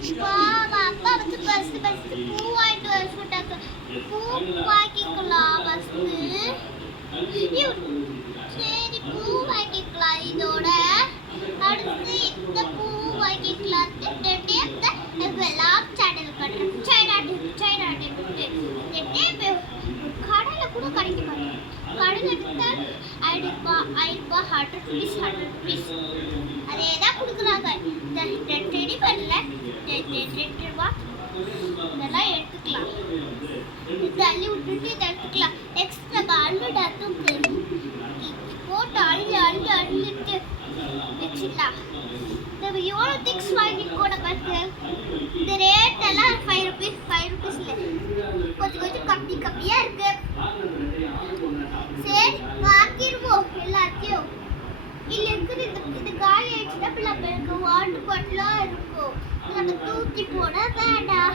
அப்பா வந்து பஸ் பூ வாங்கிட்டு வர சொல்லிட்டாங்க. பூ வாங்கிக்கலாம் ஃபஸ்ட்டு. சரி பூ வாங்கிக்கலாம். இதோட அடுத்து இந்த பூ வாங்கிக்கலாம். வெள்ளாம் சேனல் கட்டுறேன். சைனா கடையில் கூட கிடைக்க மாட்டேன். கடையில் விட்டால் 500 rupees அதே தான் கொடுக்குறாங்க. இந்த டெடி பண்ணல 2 ரூபா இதெல்லாம் எடுத்துக்கலாம். இது அள்ளி விட்டுட்டு இதை எடுத்துக்கலாம். நெக்ஸ்ட் நம்ம அள்ளுடா தூக்கு போட்டு அள்ளிட்டு வச்சுக்கலாம். நம்ம எவ்வளோ திங்ஸ் வாங்கிட்டு பார்த்து இந்த ரேட் எல்லாம் 5 rupees இல்லை, கொஞ்சம் கம்மியாக இருக்கு. சரி வாங்கிடுவோம் எல்லாத்தையும். இல்லை இருக்குது இது காலி ஆயிடுச்சுன்னா நம்மளுக்கு வாட்டர் பாட்டிலாக இருக்கும். நம்ம தூக்கி போட வேண்டாம்.